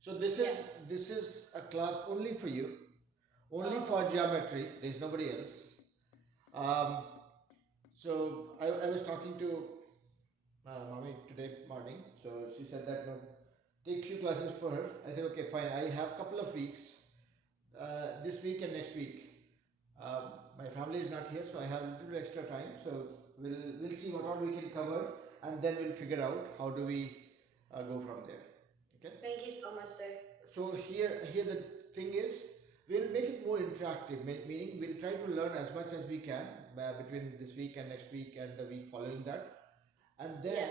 So this Yeah. is this is a class only for you, only Oh, for geometry. There's nobody else. Um, so I was talking to mommy today morning. So she said that no, take few classes for her. I said okay, fine. I have couple of weeks, this week and next week. My family is not here, so I have a little bit extra time. So we'll see what all we can cover, and then we'll figure out how do we go from there. Okay. thank you so much, sir. So here the thing is, we'll make it more interactive. Meaning we'll try to learn as much as we can between this week and next week and the week following that, and Yeah. then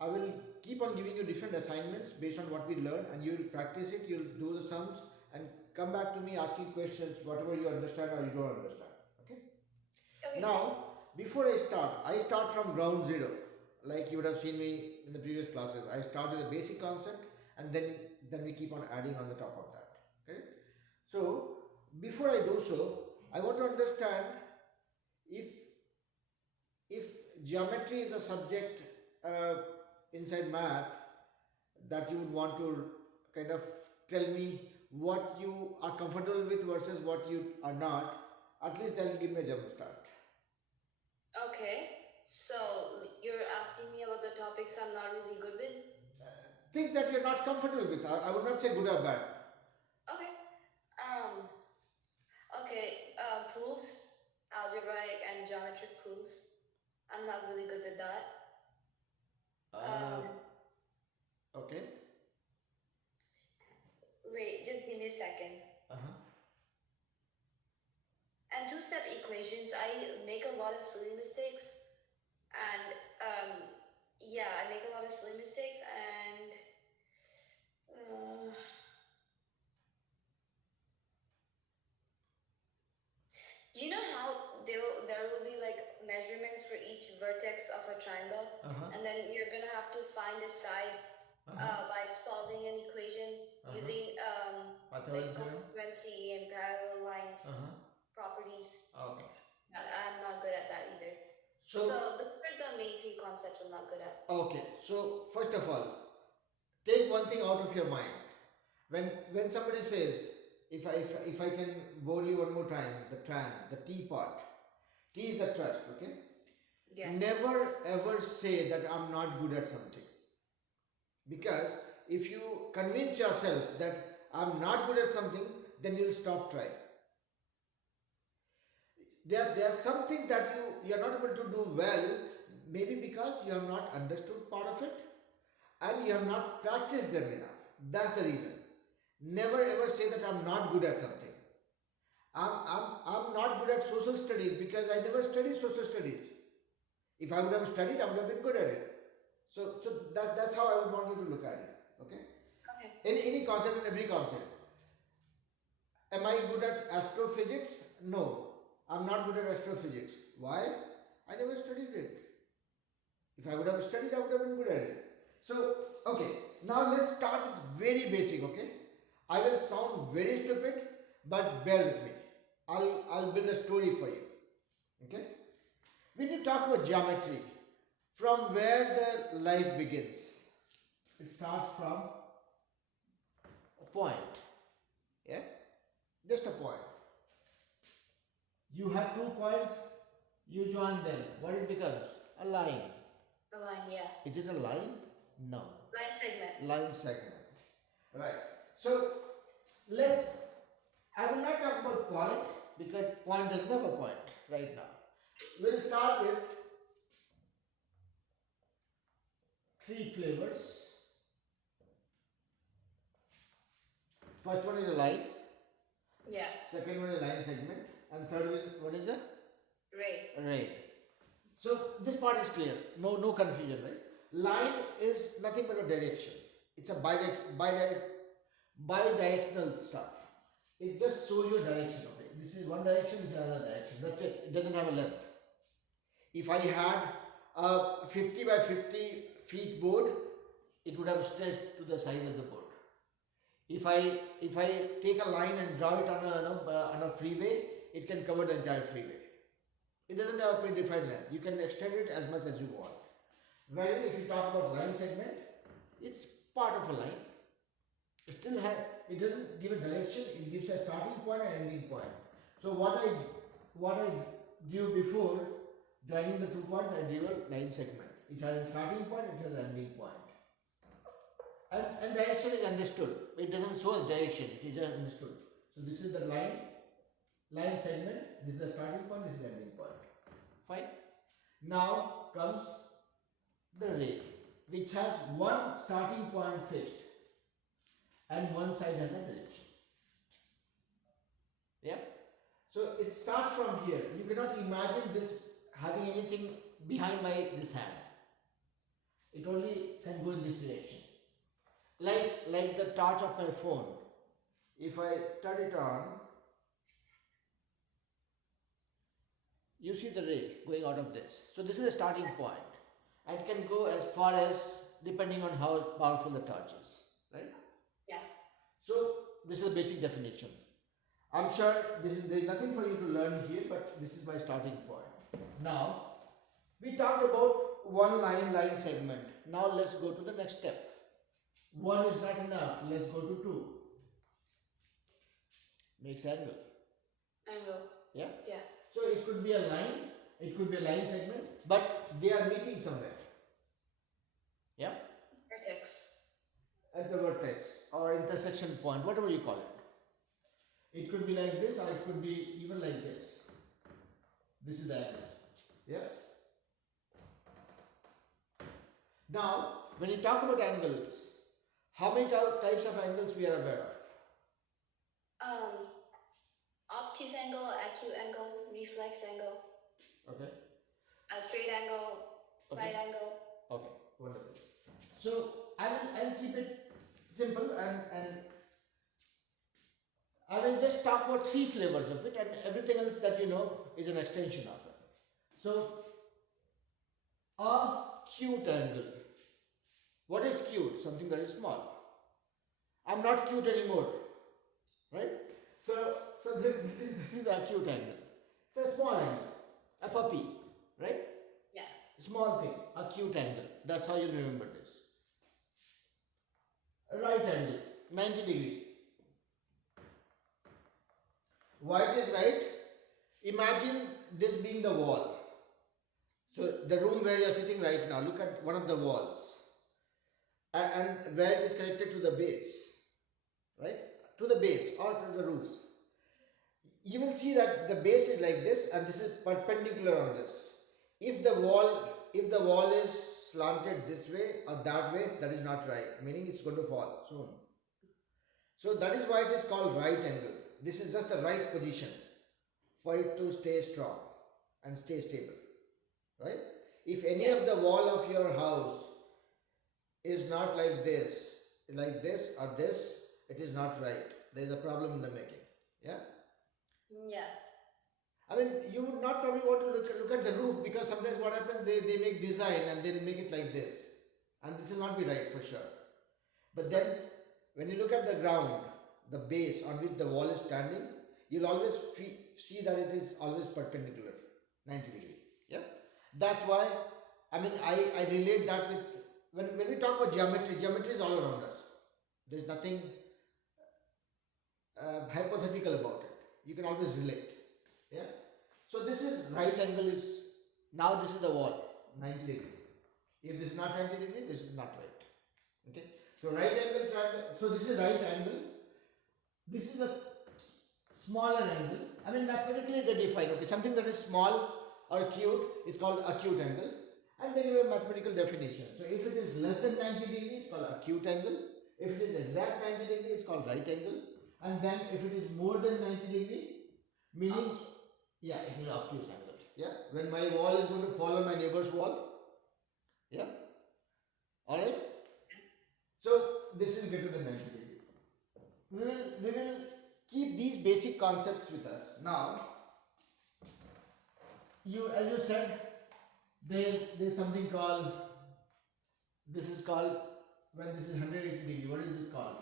I will keep on giving you different assignments based on what we learn, and you will practice it. You'll do the sums and come back to me asking questions, whatever you understand or you don't understand. Okay. Okay, sir. Now, before I start from ground zero. Like you would have seen me in the previous classes. I start with a basic concept, and then we keep on adding on the top of that. Okay. So before I do so, I want to understand if geometry is a subject inside math that you would want to kind of tell me what you are comfortable with versus what you are not, at least that will give me a jump start. Okay. So you're asking me about the topics I'm not really good with? Things that you're not comfortable with. I would not say good or bad. Okay. Um, okay. Proofs, algebraic and geometric proofs. I'm not really good with that. Uh, Um, okay. wait, just give me a second. Uh-huh. And two-step equations, I make a lot of silly mistakes. And yeah, I make a lot of silly mistakes and uh, you know how there will be like measurements for each vertex of a triangle, Uh-huh. and then you're gonna have to find a side Uh-huh. by solving an equation Uh-huh. using Pythagorean like theorem. congruency and parallel Uh-huh. lines properties. Okay. I'm not good at that either. So So those are the main three concepts I'm not good at. okay. So first of all, take one thing out of your mind. When somebody says, if I can bore you one more time, the tran, the T part. T is the trust, okay? Yeah. Never ever say that I'm not good at something. Because if you convince yourself that I'm not good at something, then you'll stop trying. There are something that you are not able to do well, maybe because you have not understood part of it and you have not practiced them enough. That's the reason. Never ever say that I'm not good at something. I'm not good at social studies because I never studied social studies. If I would have studied, I would have been good at it. That's how I would want you to look at it. Okay? Okay. Any concept and every concept. Am I good at astrophysics? No. I'm not good at astrophysics. Why? I never studied it. If I would have studied, I would have been good at it. So, okay, now let's start with very basic, okay? I will sound very stupid, but bear with me. I'll build a story for you. Okay? When you talk about geometry, from where the life begins, it starts from a point. Yeah? Just a point. You have 2 points, you join them. What it becomes? A line. A line, yeah. Is it a line? No. Line segment. Line segment. Right. So let's. I will not talk about point because point doesn't have a point right now. We'll start with three flavors. First one is a line. Yeah. Second one is a line segment, and third one is a Ray. ray. So this part is clear. No confusion, right? Line is nothing but a direction. It's a bidirectional stuff. It just shows you direction. Okay, this is one direction. This is another direction. That's it. It doesn't have a length. If I had a 50 by 50 feet board, it would have stretched to the size of the board. If I take a line and draw it on a freeway, it can cover the entire freeway. It doesn't have a predefined length. You can extend it as much as you want. Wherein if you talk about line segment, it's part of a line. it doesn't give a direction, it gives a starting point and ending point. So what I drew before joining the 2 points, I drew a line segment. It has a starting point, it has an ending point. And direction is understood. It doesn't show direction, it is just understood. So this is the line segment, this is the starting point, this is the ending point. Fine. Now comes the ray, which has one starting point fixed and one side has a direction. Yeah. So it starts from here. You cannot imagine this having anything behind this hand. It only can go in this direction. Like the torch of my phone. If I turn it on, you see the ray going out of this. So this is a starting point. And it can go as far as depending on how powerful the torch is. Right? Yeah. So this is a basic definition. I'm sure there is nothing for you to learn here, but this is my starting point. Now, we talked about one line segment. Now let's go to the next step. 1 is not enough. Let's go to 2. Makes angle. Angle. Yeah? Yeah. So it could be a line, it could be a line segment, but they are meeting somewhere. Yeah? Vertex. At the vertex or intersection point, whatever you call it. It could be like this or it could be even like this. This is the angle. Yeah? Now, when you talk about angles, how many types of angles we are aware of? Obtuse angle, acute angle, reflex angle, Okay. a straight angle, Okay. right angle. Okay, wonderful. So I'll keep it simple and I will just talk about 3 flavors of it, and everything else that you know is an extension of it. So acute angle. What is cute? Something very small. I'm not cute anymore, right? So this is the acute angle. It's a small angle, a puppy, right? Yeah. Small thing, acute angle. That's how you remember this. Right angle, 90 degree. Why it is right? Imagine this being the wall. So the room where you are sitting right now, look at one of the walls. And where it is connected to the base, right? To the base or to the roof. You will see that the base is like this and this is perpendicular on this. If the wall is slanted this way or that way, that is not right, meaning it's going to fall soon. So that is why it is called right angle. This is just the right position for it to stay strong and stay stable, right? If any of the wall of your house is not like this or this, it is not right. There is a problem in the making. Yeah? Yeah. I mean, you would not probably want to look at the roof, because sometimes what happens, they make design and they'll make it like this. And this will not be right for sure. But then, when you look at the ground, the base on which the wall is standing, you'll always see that it is always perpendicular, 90 degree. Yeah? That's why, I mean, I relate that with, when we talk about geometry is all around us. There's nothing hypothetical about it. You can always relate. Yeah? So this is right angle is, now this is the wall, 90 degree. If this is not 90 degree, this is not right. Okay? So right angle triangle, so this is right angle. This is a smaller angle. I mean, mathematically they define, okay, something that is small or acute is called acute angle. And they give a mathematical definition. So if it is less than 90 degrees, it's called acute angle. If it is exact 90 degrees, it's called right angle. And then if it is more than 90 degree, meaning, yeah, it is obtuse angle. Yeah, when my wall is going to follow my neighbor's wall. Yeah, alright. So this is greater than 90 degree. We will keep these basic concepts with us. Now, as you said, there's something called, this is called, when this is 180 degree, what is it called?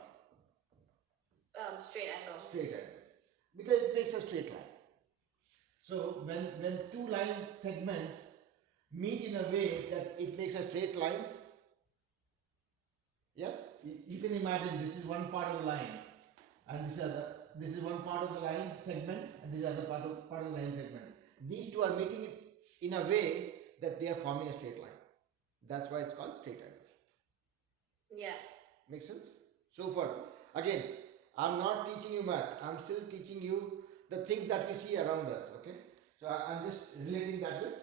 Straight angle. Straight angle. Because it makes a straight line. So when two line segments meet in a way that it makes a straight line, yeah, you can imagine this is one part of the line and this is one part of the line segment, and this is other part of the line segment. These two are meeting it in a way that they are forming a straight line. That's why it's called straight angle. Yeah. Make sense? So far, again, I'm not teaching you math. I'm still teaching you the things that we see around us. Okay? So I'm just relating that with.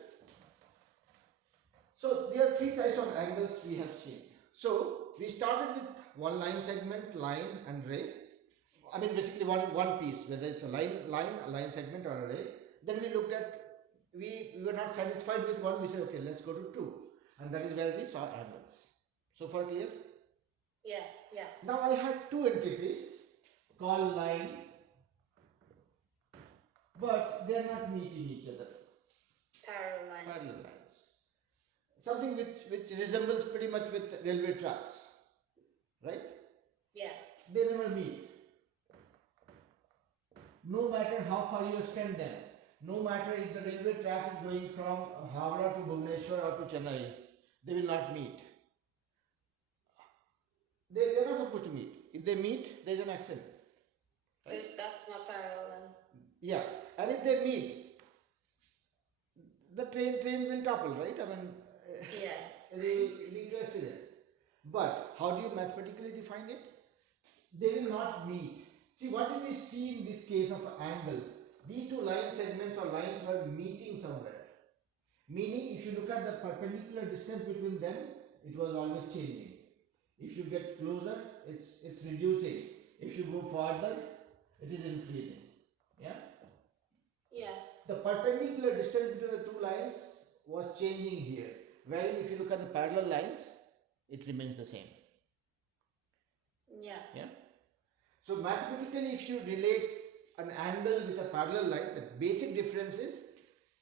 So there are three types of angles we have seen. So we started with one line segment, line and ray. I mean basically one piece, whether it's a line segment or a ray. Then we looked at, we were not satisfied with one, we said okay, let's go to two. And that is where we saw angles. So far clear? Yeah. Yeah. Now I had two entities called line, but they are not meeting each other. Parallel lines. Parallel lines. Something which resembles pretty much with railway tracks, right? Yeah. They never meet. No matter how far you extend them, no matter if the railway track is going from Howrah to Bhubaneswar or to Chennai, they will not meet. They're not supposed to meet. If they meet, there's an accident. Right? That's not parallel then. Yeah, and if they meet, the train will topple, right? I mean, Yeah. they will lead to accidents. But how do you mathematically define it? They will not meet. See, what did we see in this case of angle? These two line segments or lines were meeting somewhere. Meaning, if you look at the perpendicular distance between them, it was always changing. If you get closer, it's reducing. If you go farther, it is increasing. Yeah? Yeah. The perpendicular distance between the two lines was changing here. Wherein if you look at the parallel lines, it remains the same. Yeah. Yeah? So mathematically, if you relate an angle with a parallel line, the basic difference is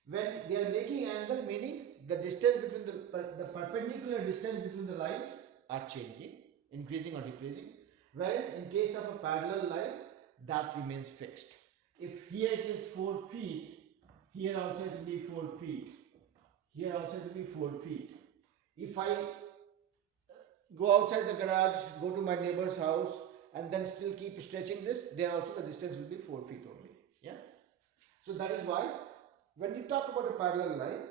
when they are making angle, meaning the distance between the perpendicular distance between the lines are changing, increasing or decreasing. Wherein in case of a parallel line, that remains fixed. If here it is 4 feet, here also it will be 4 feet. Here also it will be 4 feet. If I go outside the garage, go to my neighbor's house, and then still keep stretching this, there also the distance will be 4 feet only. Yeah. So that is why when you talk about a parallel line,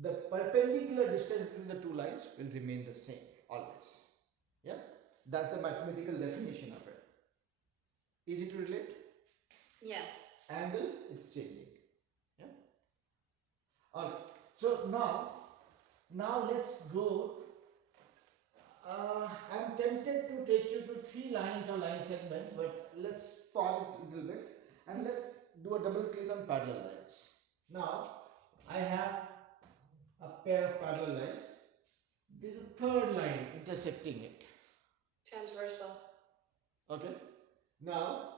the perpendicular distance between the two lines will remain the same always. Yeah. That's the mathematical definition of it. Easy to relate? Yeah. Angle, it's changing. Yeah. Alright. So now let's go. I'm tempted to take you to three lines or line segments, but let's pause it a little bit and let's do a double click on parallel lines. Now I have a pair of parallel lines. This is the third line intersecting it. Transversal. Okay. Now,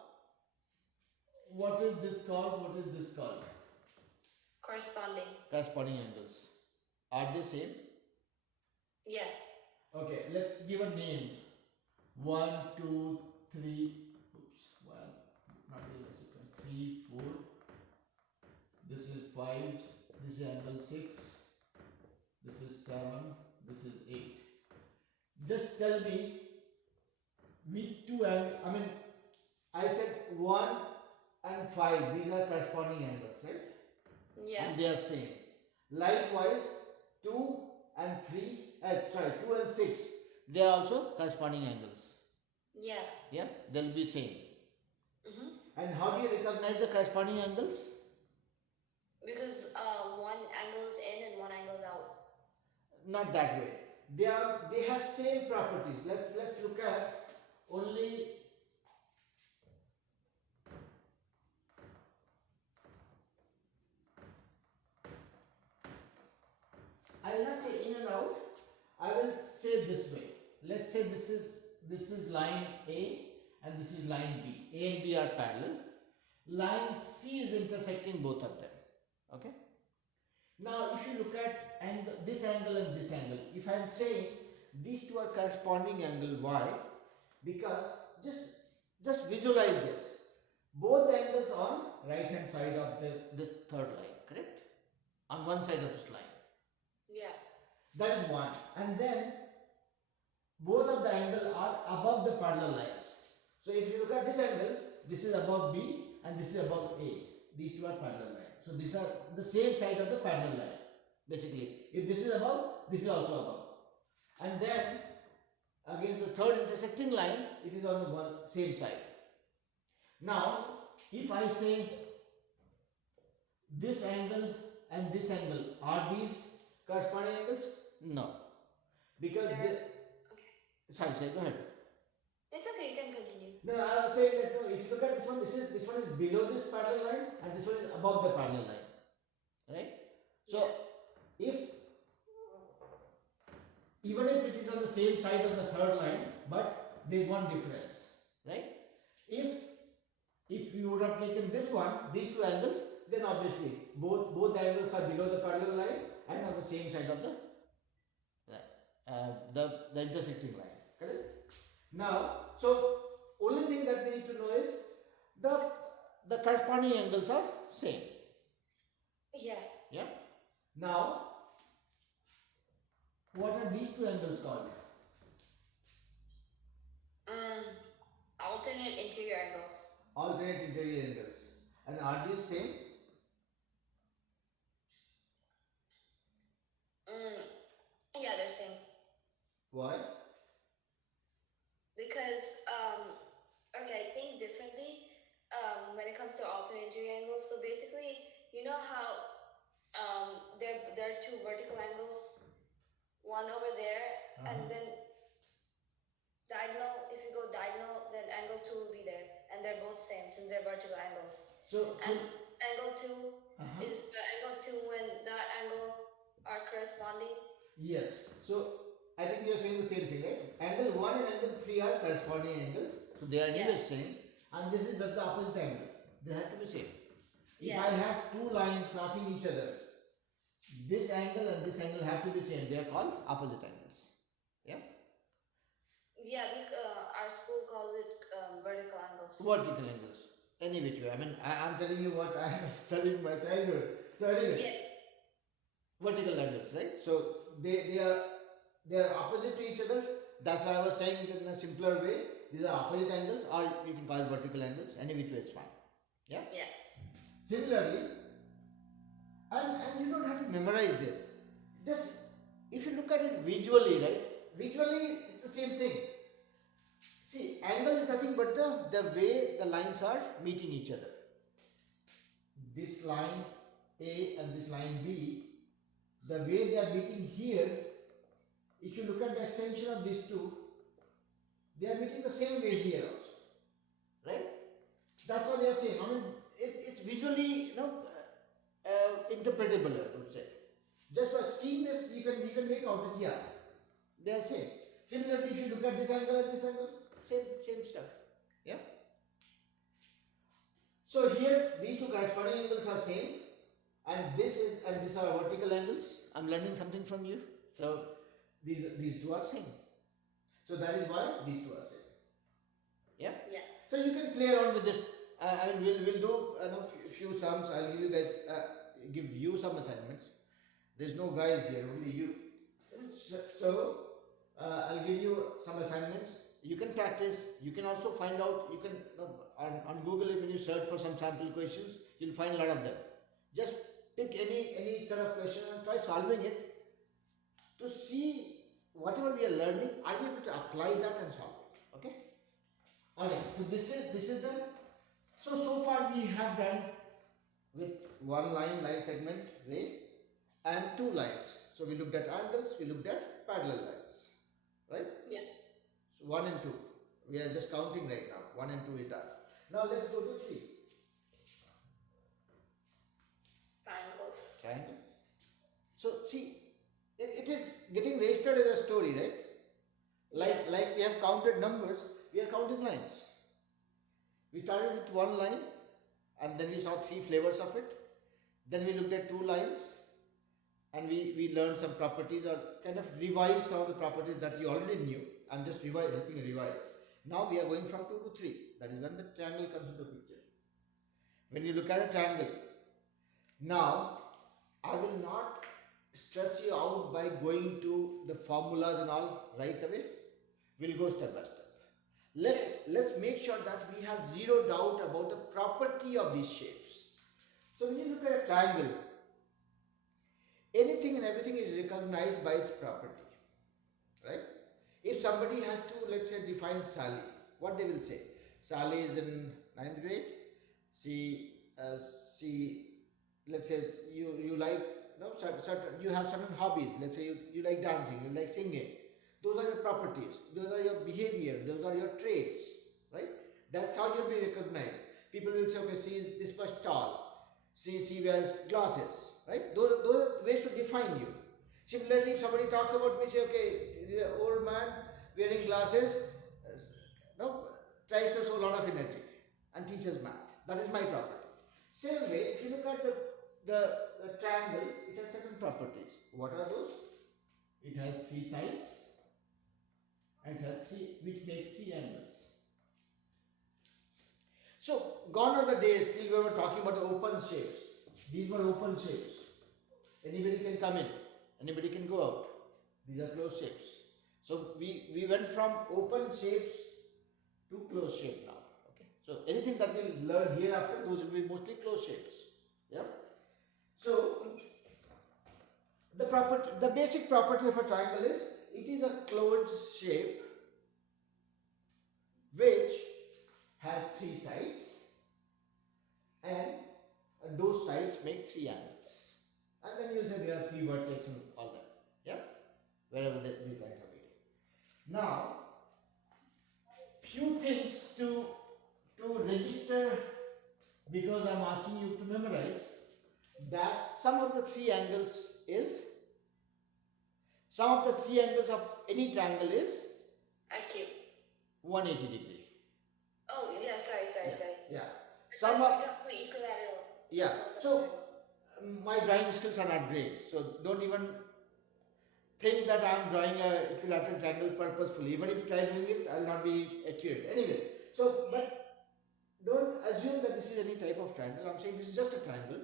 what is this called? What is this called? Corresponding. Corresponding angles. Are they same? Yeah. Okay, let's give a name. 1, 2, 3. Oops. 1, not even a sequence. 3, 4. This is 5. This is angle 6. This is 7. This is 8. Just tell me which two angles. I mean, I said 1 and 5. These are corresponding angles, right? Yeah. And they are same. Likewise, 2 and 3. 2 and 6. They are also corresponding angles. Yeah. Yeah, they'll be same. Mm-hmm. And how do you recognize the corresponding angles? Because one angle's in and one angle's out. Not that way. They have same properties. Let's look at only I will not say in and out. I will say this way. Let's say this is line A and this is line B. A and B are parallel. Line C is intersecting both of them. Okay. Now, if you look at this angle and this angle, if I am saying these two are corresponding angle, why? Because just visualize this. Both angles on right hand side of this third line, correct? On one side of this line. Yeah. That is one. And then both of the angle are above the parallel lines. So if you look at this angle, this is above B and this is above A. These two are parallel lines. So these are the same side of the parallel line. Basically, if this is above, this is also above. And then against the third intersecting line, it is on the same side. Now, if I say this angle and this angle, are these corresponding angles? No. Because They're- they, Okay. sorry, go ahead. It's okay, you can continue. No, I was saying that no, if you look at this one is below this parallel line and this one is above the parallel line. Right? So if even if it is on the same side of the third line, but there is one difference. Right? If you would have taken this one, these two angles, then obviously both angles are below the parallel line and on the same side of the intersecting line. Correct? Now, so only thing that we need to know is the corresponding angles are same. Yeah. Yeah. Now, what are these two angles called? Alternate interior angles. Alternate interior angles. And are these same? Yeah, they're same. Why? Because okay, think differently when it comes to alternate interior angles. So basically, you know how there are two vertical angles, one over there, and then diagonal. If you go diagonal, then angle 2 will be there, and they're both same since they're vertical angles. So And angle 2 is the angle 2 when that angle are corresponding. yes. So I think you are saying the same thing, right? Angle 1 and angle 3 are corresponding angles. So they are anyway same. And this is just the opposite angle. They have to be same. If I have two lines crossing each other, this angle and this angle have to be same. They are called opposite angles. Yeah? Yeah, our school calls it vertical angles. Vertical angles. Any which way. I mean, I'm telling you what I have studied in my childhood. So anyway. Yeah. Vertical angles, right? So they are opposite to each other. That's why I was saying that in a simpler way. These are opposite angles, or you can call it vertical angles. Any which way is fine. Yeah. Yeah. Similarly, and you don't have to memorize this. Just if you look at it visually, right? Visually, it's the same thing. See, angle is nothing but the way the lines are meeting each other. This line A and this line B, the way they are meeting here, if you look at the extension of these two, they are meeting the same way here also. Right? That's what they are saying. I mean, it's visually, interpretable, I would say. Just by seeing this, you can make out that, yeah, they are same. Similarly, if you look at this angle and this angle, same stuff. Yeah? So here, these two corresponding angles are same, and these are vertical angles. I'm learning something from you. So these two are same. So that is why these two are same. Yeah? Yeah. So you can play around with this. I mean, we'll do few sums. I'll give you some assignments. There's no guys here, only you. So I'll give you some assignments. You can practice. You can also find out. You can on Google, when you search for some sample questions, you'll find a lot of them. Just pick any sort of question and try solving it to see whatever we are learning. Are we able to apply that and solve it? Okay. Alright, so this is the so far we have done with one line segment ray and two lines. So we looked at angles, we looked at parallel lines, right? Yeah. So 1 and 2, we are just counting right now. 1 and 2 is done. Now let's go to 3. Triangles. Triangles. So see, it is getting registered as a story, right? Like we have counted numbers, we are counting lines. We started with one line and then we saw 3 flavors of it. Then we looked at 2 lines and we learned some properties, or kind of revised some of the properties that you already knew. I'm just helping you revise. Now we are going from 2 to 3. That is when the triangle comes into picture. When you look at a triangle, now I will not stress you out by going to the formulas and all right away. We'll go step by step. let's make sure that we have zero doubt about the property of these shapes. So when you look at a triangle, anything and everything is recognized by its property, right? If somebody has to, let's say, define Sally, what they will say? Sally is in 9th grade. She, let's say, you like, no, certain, you have certain hobbies. Let's say you like dancing, you like singing. Those are your properties. Those are your behavior. Those are your traits, right? That's how you'll be recognized. People will say, okay, she is this much tall. She wears glasses, right? Those are ways to define you. Similarly, if somebody talks about me, say, okay, the old man wearing glasses, no, tries to show a lot of energy and teaches math. That is my property. Same way, if you look at the triangle, it has certain properties. What are those? It has three sides and it has three, which makes three angles. So, gone are the days till we were talking about the open shapes. These were open shapes. Anybody can come in, anybody can go out. These are closed shapes. So, we went from open shapes to closed shape now. Okay. So, anything that we'll learn hereafter, those will be mostly closed shapes. Yeah. So, the basic property of a triangle is it is a closed shape which has three sides and those sides make three angles. And then you say there are three vertex and all that. Yeah? Wherever these lines are meeting. Now, few things to register, because I am asking you to memorize that sum of the three angles of any triangle is IQ. 180 degree. Oh, yeah, sorry. Yeah. Sum Sum of, of equilateral. yeah. So my drawing skills are not great. So don't even think that I am drawing a equilateral triangle purposefully. Even if you try doing it, I will not be accurate. Anyways, so but don't assume that this is any type of triangle. I am saying this is just a triangle.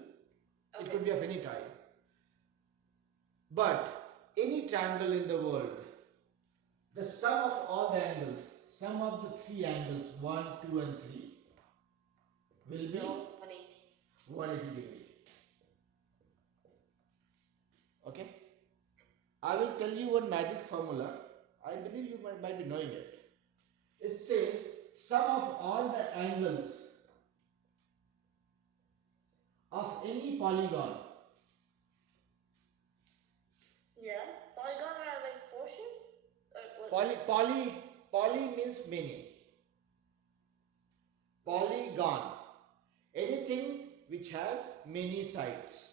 Okay. It could be of any type. But any triangle in the world, the sum of all the angles, sum of the three angles, 1, 2 and 3 will be No, 180. 180 degree. Okay. I will tell you one magic formula. I believe you might be knowing it. It says sum of all the angles of any polygon. Yeah. Polygon are like four shape? Poly means many. Polygon. Anything which has many sides.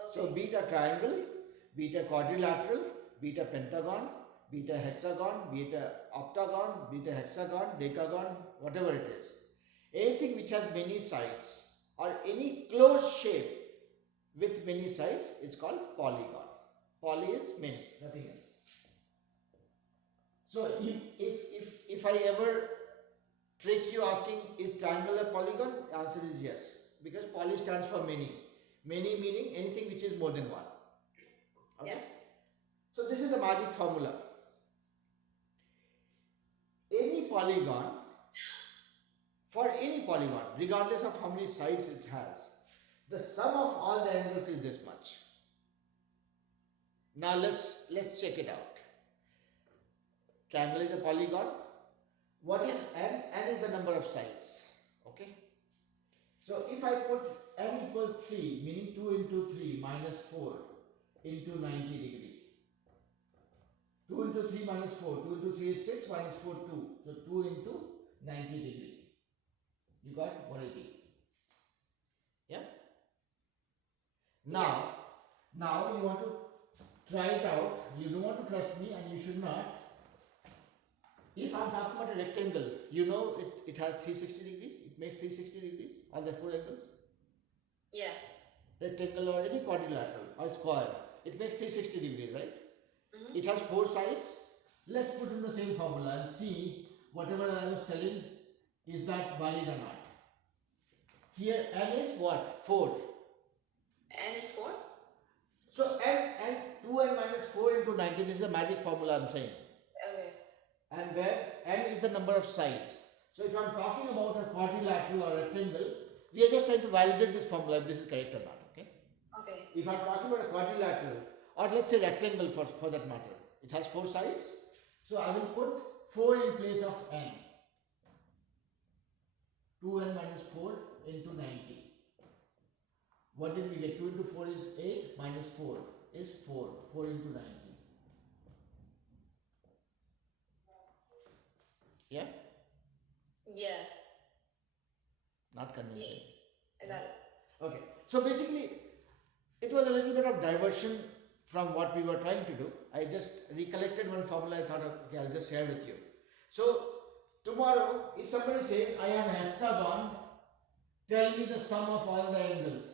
Okay. So be it a triangle, be it a quadrilateral, be it a pentagon, be it a hexagon, be it a octagon, be it a hexagon, decagon, whatever it is. Anything which has many sides or any closed shape with many sides is called polygon. Poly is many, nothing else. So if I ever trick you asking is triangle a polygon, the answer is yes, because poly stands for many. Many meaning anything which is more than one. Okay? Yeah. So this is the magic formula. Any polygon, for any polygon, regardless of how many sides it has, the sum of all the angles is this much. Now let's check it out. Triangle is a polygon. What is n? N is the number of sides. Okay. So if I put n equals 3, meaning 2 into 3 minus 4 into 90 degree. 2 into 3 minus 4. 2 into 3 is 6 minus 4 2. So 2 into 90 degree. You got 180. Yeah. Now you want to try it out. You don't want to trust me and you should not. If I'm talking about a rectangle, you know it has 360 degrees. It makes 360 degrees. All the four angles. Yeah. Rectangle or any quadrilateral or square. It makes 360 degrees, right? Mm-hmm. It has four sides. Let's put in the same formula and see whatever I was telling, is that valid or not. Here n is what? 4. N is 4? So n 2n minus 4 into 90, this is the magic formula I'm saying. Okay. And where n is the number of sides. So if I'm talking about a quadrilateral or rectangle, we are just trying to validate this formula if this is correct or not. Okay. Okay. If I'm talking about a quadrilateral or let's say rectangle for that matter, it has 4 sides. So I will put 4 in place of n. 2n minus 4 into 90. What did we get? 2 into 4 is 8 minus 4 is 4. 4 into 90. Yeah? Yeah. Not convincing. I got it. Okay. So basically, it was a little bit of diversion from what we were trying to do. I just recollected one formula. I thought, okay, I'll just share with you. So tomorrow, if somebody says, I have a hexagon, tell me the sum of all the angles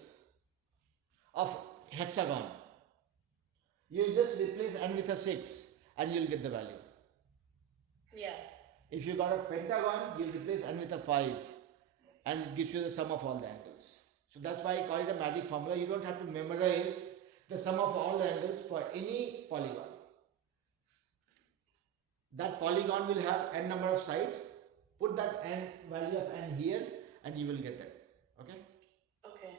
of hexagon. You just replace n with a 6 and you'll get the value. Yeah. If you got a pentagon, you'll replace n with a 5 and it gives you the sum of all the angles. So that's why I call it a magic formula. You don't have to memorize the sum of all the angles for any polygon. That polygon will have n number of sides. Put that n value of n here and you will get that. Okay? Okay.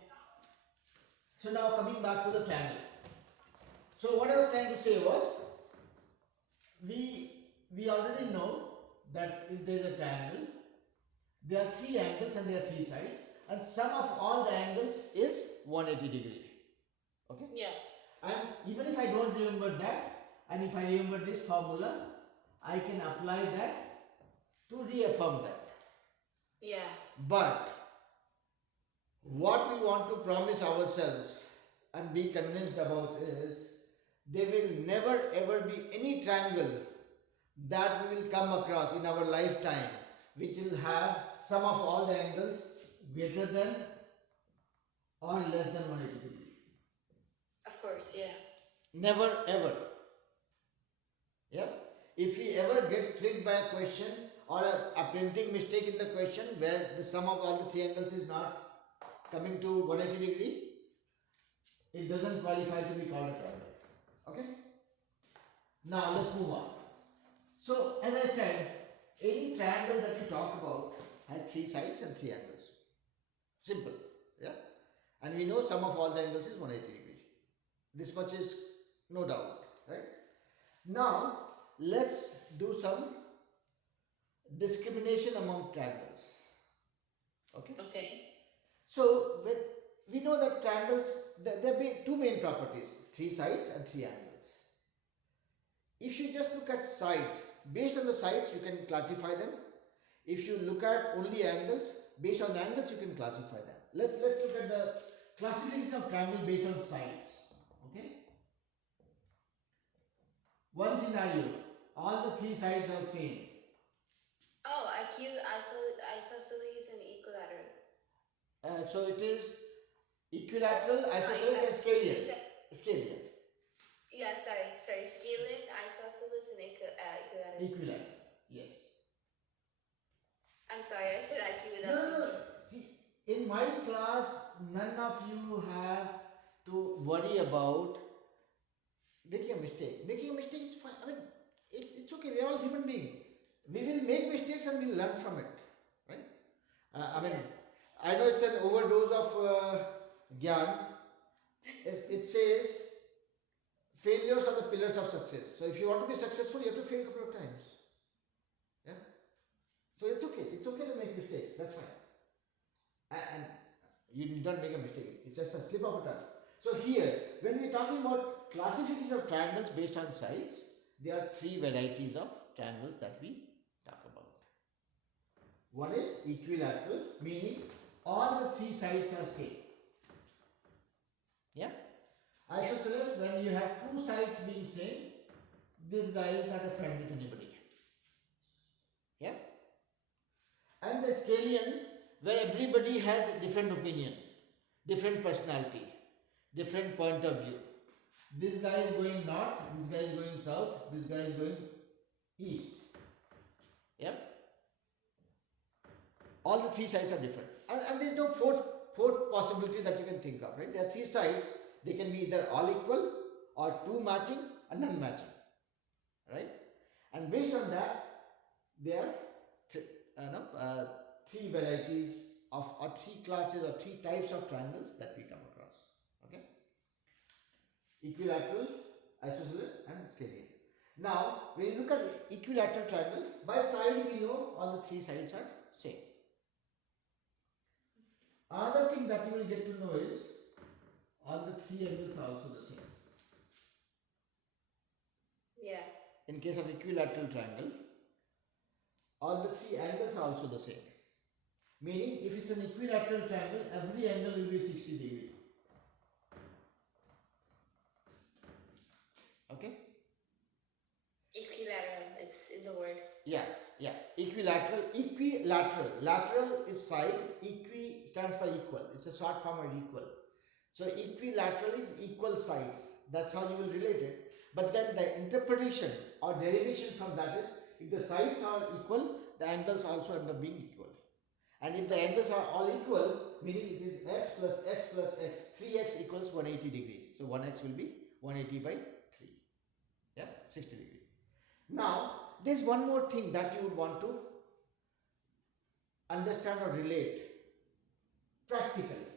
So now coming back to the triangle. So what I was trying to say was, we already know that if there is a triangle, there are 3 angles and there are 3 sides, and sum of all the angles is 180 degree. Okay? Yeah. And even if I don't remember that, and if I remember this formula, I can apply that to reaffirm that. Yeah. But what we want to promise ourselves and be convinced about is, there will never ever be any triangle that we will come across in our lifetime which will have sum of all the angles greater than or less than 180 degree. Of course, yeah. Never ever. Yeah. If we ever get tricked by a question or a printing mistake in the question where the sum of all the 3 angles is not coming to 180 degree, it doesn't qualify to be called a triangle. Okay? Now let's move on. So as I said, any triangle that you talk about has 3 sides and 3 angles. Simple. Yeah? And we know sum of all the angles is 180 degree. This much is no doubt. Right? Now let's do some discrimination among triangles. Okay? Okay. So when we know that triangles, there be 2 main properties, 3 sides and 3 angles. If you just look at sides, based on the sides you can classify them. If you look at only angles, based on the angles you can classify them. Let's look at the classification of triangle based on sides. Okay? One scenario, all the 3 sides are same. Oh, acute, isosceles, and equilateral. So it is equilateral, isosceles and scalene. Scalene. Yeah, sorry. Scalene, isosceles, and equilateral. Equilateral, yes. I'm sorry, I said IQ No, without no, no. thinking. See, in my class, none of you have to worry about making a mistake. Making a mistake is fine. I mean, it's okay. We're all human beings. We will make mistakes and we'll learn from it. Right? I mean, I know it's an overdose of gyan. It says, failures are the pillars of success. So if you want to be successful, you have to fail a couple of times. Yeah? So it's okay. It's okay to make mistakes. That's fine. And you don't make a mistake. It's just a slip of a tongue. So here, when we're talking about classification of triangles based on sides, there are 3 varieties of triangles that we talk about. One is equilateral, meaning all the 3 sides are same. Yeah? Isosceles, when you have 2 sides being same, this guy is not a friend with anybody. Yeah? And the scalene, where everybody has a different opinion, different personality, different point of view. This guy is going north, this guy is going south, this guy is going east. Yep. All the 3 sides are different. And there is no fourth possibility that you can think of, right? There are 3 sides, they can be either all equal or 2 matching and none matching. Right? And based on that, they are three varieties of or three classes or three types of triangles that we come across. Okay, equilateral, isosceles, and scalene. Now, when you look at equilateral triangle, by side we know all the three sides are same. Another thing that you will get to know is all the three angles are also the same. Yeah. In case of equilateral triangle, all the three angles are also the same. Meaning, if it's an equilateral triangle, every angle will be 60 degree. Okay? Equilateral, it's in the word. Yeah. Equilateral. Lateral is side. Equi stands for equal. It's a short form of equal. So equilateral is equal sides. That's how you will relate it. But then the interpretation or derivation from that is, if the sides are equal, the angles also end up being equal. And if the angles are all equal, meaning it is x plus x plus x, 3x equals 180 degrees. So 1x will be 180 by 3. Yeah, 60 degree. Now, there's one more thing that you would want to understand or relate practically.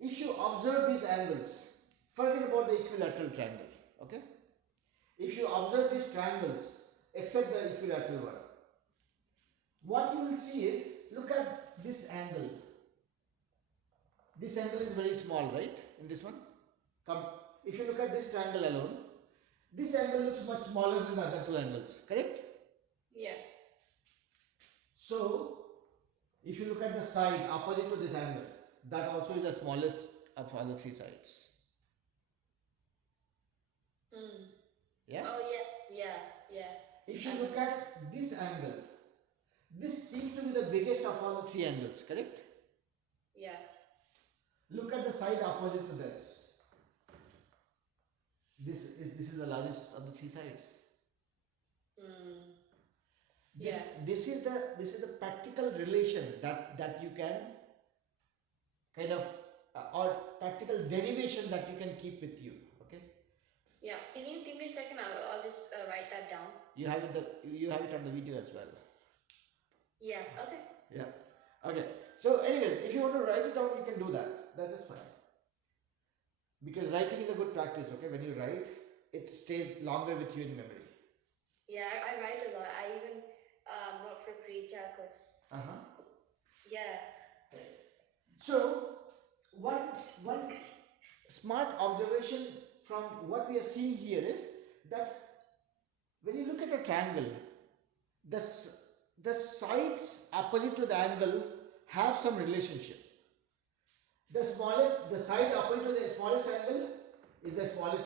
If you observe these angles, forget about the equilateral triangle, okay? If you observe these triangles, except the equilateral one, what you will see is, look at this angle. This angle is very small, right? In this one. If you look at this triangle alone, this angle looks much smaller than the other two angles, correct? Yeah. So, if you look at the side opposite to this angle, that also is the smallest of all the three sides. Yeah? Oh, yeah. If you look at this angle, this seems to be the biggest of all the three angles, correct? Yeah. Look at the side opposite to this. This is the largest of the three sides. This is the practical relation that you can kind of or practical derivation that you can keep with you. Okay. Yeah. Can you give me a second? I'll just write that down. You have it on the video as well. Yeah. Okay. Yeah. Okay. So, anyways, if you want to write it down, you can do that. That is fine. Because writing is a good practice. Okay. When you write, it stays longer with you in memory. Yeah, I write a lot. I even wrote for pre-calculus. Yeah. So, one smart observation from what we are seeing here is that when you look at a triangle, the sides opposite to the angle have some relationship. The side opposite to the smallest angle is the smallest